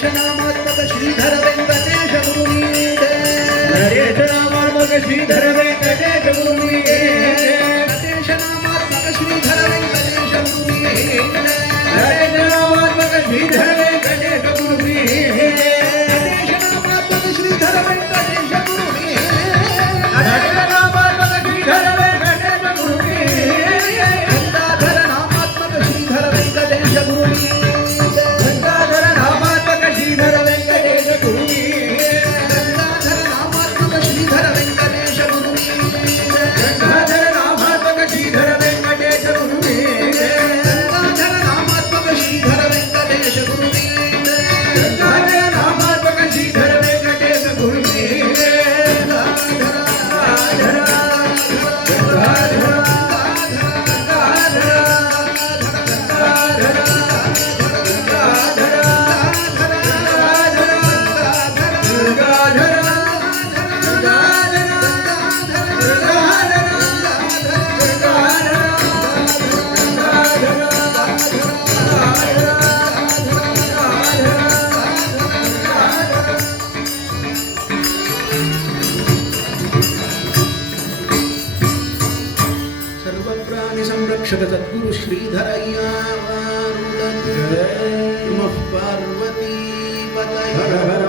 नरेश नामात्मक श्रीधर वेंकटेश गुरुनी नरेश नामात्मक श्रीधर वेंकटेश गुरुनी नरेश नामात्मक श्रीधर वेंकटेश गुरुनी नरेश नामात्मक श्रीधर वेंकटेश गुरुनी नरेश नामात्मक श्रीधर वेंकटेश गुरुनी नरेश नामात्मक श्रीधर वेंकटेश गुरुनी गंगाधर नामात्मक श्रीधर वेंकटेश गुरुनी गंगाधर नामात्मक श्रीधर वेंकटेश गुरुनी गंगाधर नामात्मक श्रीधर वेंकटेश गुरुनी गंगाधर नामात्मक श्रीधर वेंकटेश गुरुनी गंगाधर नामात्मक श्रीधर वेंकटेश गुरुनी गंगाधर नामात्मक श्रीधर वेंकटेश गुरुनी सर्व प्राणी संरक्षक सद्गुरु श्रीधरय्या पार्वती हर हर